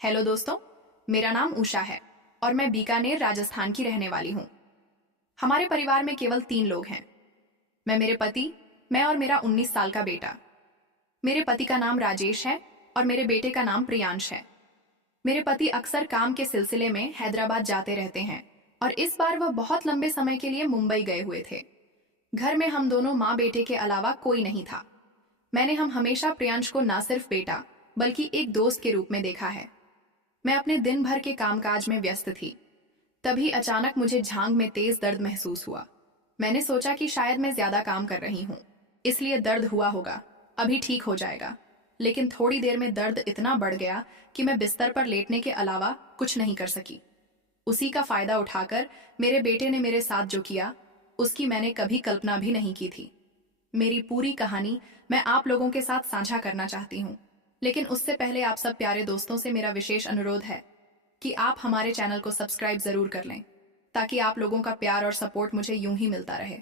Hello दोस्तों, मेरा नाम उषा है और मैं बीकानेर राजस्थान की रहने वाली हूँ। हमारे परिवार में केवल 3 लोग हैं। मेरे पति, मैं और मेरा 19 साल का बेटा। मेरे पति का नाम राजेश है और मेरे बेटे का नाम प्रियांश है। मेरे पति अक्सर काम के सिलसिले में हैदराबाद जाते रहते हैं और इस बार वह बहुत लंबे समय के लिए मुंबई गए हुए थे। घर में हम दोनों माँ बेटे के अलावा कोई नहीं था। हम हमेशा प्रियांश को ना सिर्फ बेटा बल्कि एक दोस्त के रूप में देखा है। मैं अपने दिन भर के कामकाज में व्यस्त थी। तभी अचानक मुझे जांघ में तेज दर्द महसूस हुआ। मैंने सोचा कि शायद मैं ज्यादा काम कर रही हूँ, इसलिए दर्द हुआ होगा, अभी ठीक हो जाएगा। लेकिन थोड़ी देर में दर्द इतना बढ़ गया कि मैं बिस्तर पर लेटने के अलावा कुछ नहीं कर सकी। उसी का फायदा उठाकर मेरे बेटे ने मेरे साथ जो किया, उसकी मैंने कभी कल्पना भी नहीं की थी। मेरी पूरी कहानी मैं आप लोगों के साथ साझा करना चाहती हूँ, लेकिन उससे पहले आप सब प्यारे दोस्तों से मेरा विशेष अनुरोध है कि आप हमारे चैनल को सब्सक्राइब जरूर कर लें, ताकि आप लोगों का प्यार और सपोर्ट मुझे यूं ही मिलता रहे।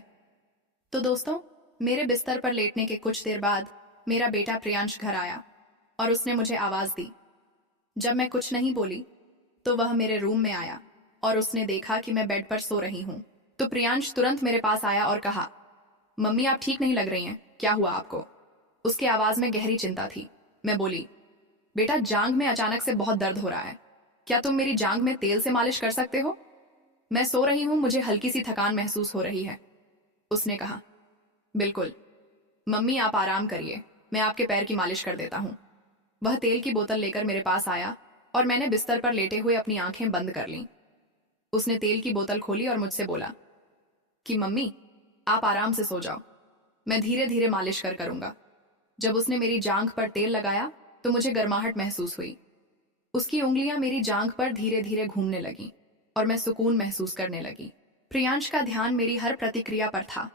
तो दोस्तों, मेरे बिस्तर पर लेटने के कुछ देर बाद मेरा बेटा प्रियांश घर आया और उसने मुझे आवाज दी। जब मैं कुछ नहीं बोली तो वह मेरे रूम में आया और उसने देखा कि मैं बेड पर सो रही हूँ। तो प्रियांश तुरंत मेरे पास आया और कहा, मम्मी आप ठीक नहीं लग रही हैं, क्या हुआ आपको? उसकी आवाज में गहरी चिंता थी। मैं बोली, बेटा जांघ में अचानक से बहुत दर्द हो रहा है, क्या तुम मेरी जांघ में तेल से मालिश कर सकते हो? मैं सो रही हूं, मुझे हल्की सी थकान महसूस हो रही है। उसने कहा, बिल्कुल मम्मी आप आराम करिए, मैं आपके पैर की मालिश कर देता हूं। वह तेल की बोतल लेकर मेरे पास आया और मैंने बिस्तर पर लेटे हुए अपनी आंखें बंद कर लीं। उसने तेल की बोतल खोली और मुझसे बोला कि मम्मी आप आराम से सो जाओ, मैं धीरे धीरे मालिश करूंगा। जब उसने मेरी जांघ पर तेल लगाया तो मुझे गर्माहट महसूस हुई। उसकी उंगलियां मेरी जांघ पर धीरे धीरे घूमने लगीं और मैं सुकून महसूस करने लगी। प्रियांश का ध्यान मेरी हर प्रतिक्रिया पर था।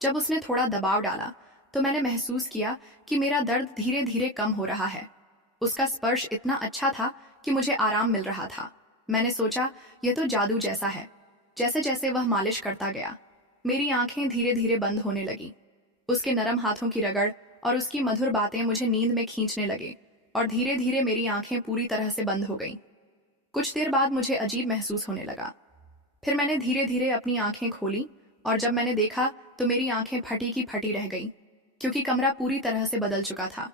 जब उसने थोड़ा दबाव डाला तो मैंने महसूस किया कि मेरा दर्द धीरे धीरे कम हो रहा है। उसका स्पर्श इतना अच्छा था कि मुझे आराम मिल रहा था। मैंने सोचा, यह तो जादू जैसा है। जैसे जैसे वह मालिश करता गया, मेरी आंखें धीरे धीरे बंद होने लगी। उसके नरम हाथों की रगड़ और उसकी मधुर बातें मुझे नींद में खींचने लगे और धीरे धीरे मेरी आंखें पूरी तरह से बंद हो गईं। कुछ देर बाद मुझे अजीब महसूस होने लगा। फिर मैंने धीरे धीरे अपनी आंखें खोली और जब मैंने देखा तो मेरी आंखें फटी की फटी रह गईं, क्योंकि कमरा पूरी तरह से बदल चुका था।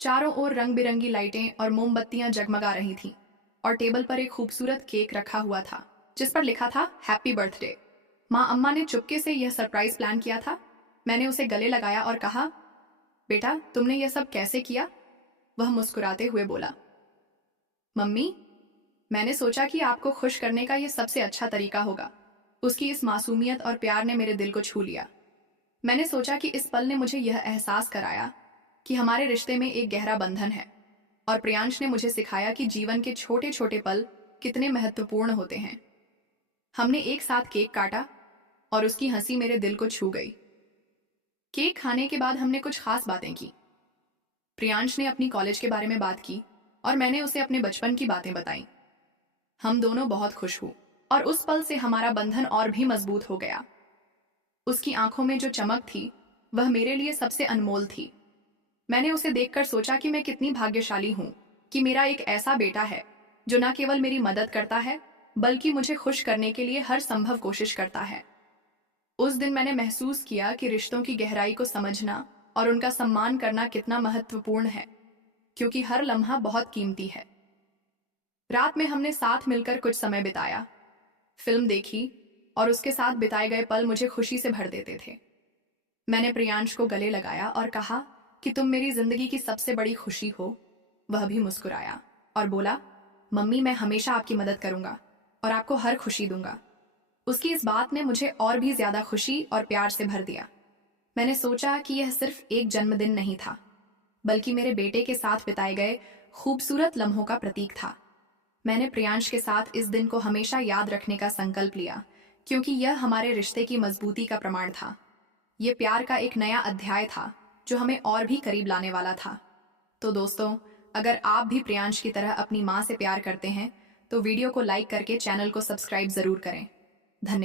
चारों ओर रंग बिरंगी लाइटें और मोमबत्तियां जगमगा रही थीं और टेबल पर एक खूबसूरत केक रखा हुआ था जिस पर लिखा था हैप्पी बर्थडे। माँ अम्मा ने चुपके से यह सरप्राइज प्लान किया था। मैंने उसे गले लगाया और कहा, बेटा तुमने यह सब कैसे किया? वह मुस्कुराते हुए बोला, मम्मी मैंने सोचा कि आपको खुश करने का यह सबसे अच्छा तरीका होगा। उसकी इस मासूमियत और प्यार ने मेरे दिल को छू लिया। मैंने सोचा कि इस पल ने मुझे यह एहसास कराया कि हमारे रिश्ते में एक गहरा बंधन है और प्रियांश ने मुझे सिखाया कि जीवन के छोटे छोटे पल कितने महत्वपूर्ण होते हैं। हमने एक साथ केक काटा और उसकी हंसी मेरे दिल को छू गई। केक खाने के बाद हमने कुछ खास बातें की। प्रियांश ने अपनी कॉलेज के बारे में बात की और मैंने उसे अपने बचपन की बातें बताई। हम दोनों बहुत खुश हुए और उस पल से हमारा बंधन और भी मजबूत हो गया। उसकी आंखों में जो चमक थी वह मेरे लिए सबसे अनमोल थी। मैंने उसे देखकर सोचा कि मैं कितनी भाग्यशाली हूं कि मेरा एक ऐसा बेटा है जो न केवल मेरी मदद करता है बल्कि मुझे खुश करने के लिए हर संभव कोशिश करता है। उस दिन मैंने महसूस किया कि रिश्तों की गहराई को समझना और उनका सम्मान करना कितना महत्वपूर्ण है, क्योंकि हर लम्हा बहुत कीमती है। रात में हमने साथ मिलकर कुछ समय बिताया, फिल्म देखी और उसके साथ बिताए गए पल मुझे खुशी से भर देते थे। मैंने प्रियांश को गले लगाया और कहा कि तुम मेरी जिंदगी की सबसे बड़ी खुशी हो। वह भी मुस्कुराया और बोला, मम्मी मैं हमेशा आपकी मदद करूंगा और आपको हर खुशी दूंगा। उसकी इस बात ने मुझे और भी ज्यादा खुशी और प्यार से भर दिया। मैंने सोचा कि यह सिर्फ एक जन्मदिन नहीं था, बल्कि मेरे बेटे के साथ बिताए गए खूबसूरत लम्हों का प्रतीक था। मैंने प्रियांश के साथ इस दिन को हमेशा याद रखने का संकल्प लिया, क्योंकि यह हमारे रिश्ते की मजबूती का प्रमाण था। यह प्यार का एक नया अध्याय था जो हमें और भी करीब लाने वाला था। तो दोस्तों, अगर आप भी प्रियांश की तरह अपनी माँ से प्यार करते हैं तो वीडियो को लाइक करके चैनल को सब्सक्राइब जरूर करें।